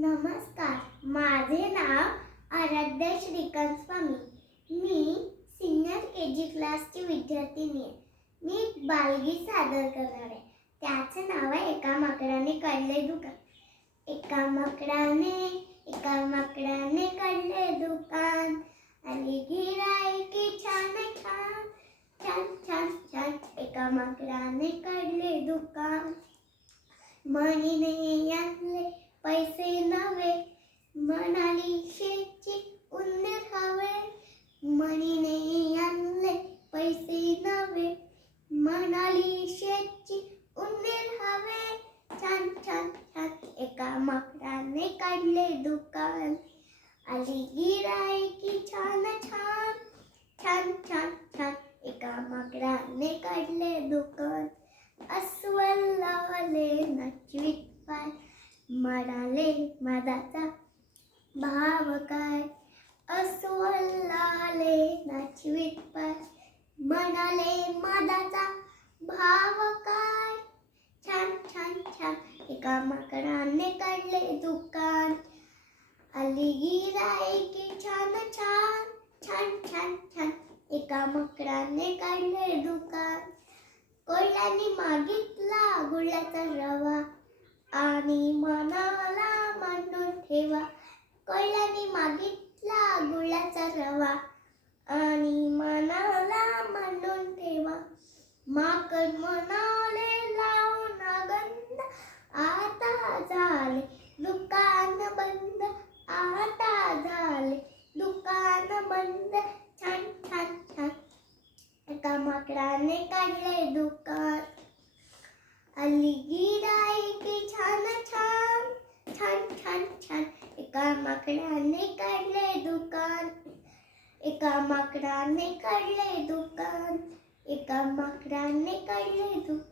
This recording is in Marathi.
नमस्कार, माझे नाव आराध्या श्रीकांत स्वामी. मी सिनियर KG क्लासची विद्यार्थिनी आहे. मी एक बालगीत सादर करणार आहे. त्याचे नाव आहे एका माकडाने काढले दुकान. एका माकडाने काढले दुकान. आली गिऱ्हाईके छान छान छान छान छान. एका माकडाने काढले दुकान. मणीने आणले पैसे नवे, म्हणाली शेतची उंदीर हवे. मणीने आणले पैसे नवे, म्हणाली शेतची उंदीर हवे. छान छान छान. एका माकडाने काढले दुकान. आली गिऱ्हाईके छान छान छान छान छान. एका माकडाने काढले दुकान. अस्वल लावले नाचवीत पाय, म्हणाले मधाचा भाव काय. अस्वल लावले नाचवीत पाय, म्हणाले मधाचा भाव काय. छान छान छान. एका माकडाने काढले दुकान. आली गिऱ्हाईके छान छान छान छान छान. एका माकडाने काढले दुकान. कोल्ह्याने मागितला गुळाचा रवा, आणि म्हणाला मांडून ठेवा. कोल्ह्याने मागितला गुळाचा रवा, आणि म्हणाला मांडून ठेवा. माकड म्हणाले लावून गंध, आता झाले दुकान बंद. आता झाले दुकान बंद. छान छान छान. एका माकडाने काढले दुकान. आली गिऱ्हाईके छान छान छान छान छान. एका माकडाने काढले दुकान. एका माकडाने काढले दुकान. एका माकडाने काढले दुकान.